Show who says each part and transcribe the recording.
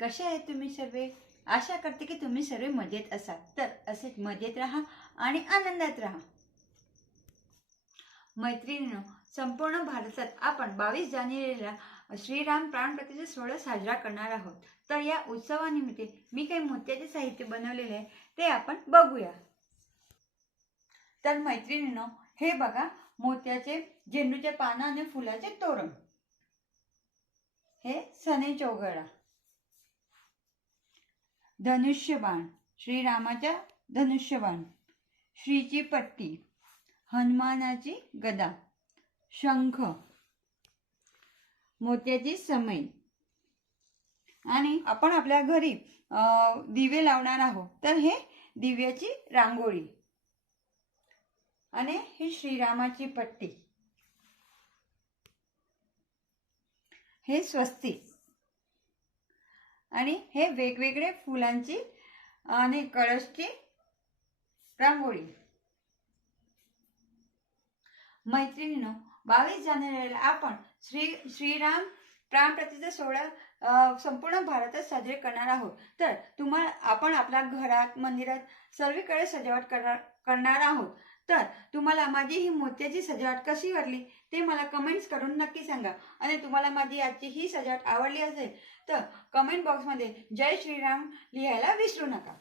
Speaker 1: कसे आहेत तुम्ही सर्व? आशा करते की तुम्ही सर्व मजेत असाल. तर असेच मजेत राहा आणि आनंदात राहा. मैत्रिणीनो संपूर्ण भारतात आपण बावीस जानेवारीला श्रीराम प्राणप्रतिष्ठा सोहळा साजरा करणार आहोत. तर या उत्सवानिमित्त मी काही मोत्याचे साहित्य बनवलेले आहे ते आपण बघूया. तर मैत्रिणीनो हे बघा मोत्याचे झेंडूच्या पानं आणि फुलाचे तोरण. हे सने चौघडा धनुष्यबाण श्रीरामाच्या धनुष्यबाण श्रीची पट्टी हनुमानाची गदा शंख मोत्याची समई आणि आपण आपल्या घरी दिवे लावणार आहोत तर हे दिव्याची रांगोळी आणि ही श्रीरामाची पट्टी. हे स्वस्तिक. आणि हे वेगवेगळे फुलांची आणि कळसची रांगोळी. मैत्रिणीनो बावीस जानेवारीला आपण श्री श्रीराम प्राणप्रतिष्ठा सोहळा संपूर्ण भारतात साजरे करणार आहोत. तर तुम्हाला आपण आपल्या घरात मंदिरात सर्वीकडे सजावट करणार करणार आहोत. तर तुम्हाला माझी ही मोत्याची सजावट कशी वाटली ते मला कमेंट्स करून नक्की सांगा. आणि तुम्हाला माझी आजची ही सजावट आवडली असेल तर कमेंट बॉक्समध्ये जय श्रीराम लिहायला विसरू नका.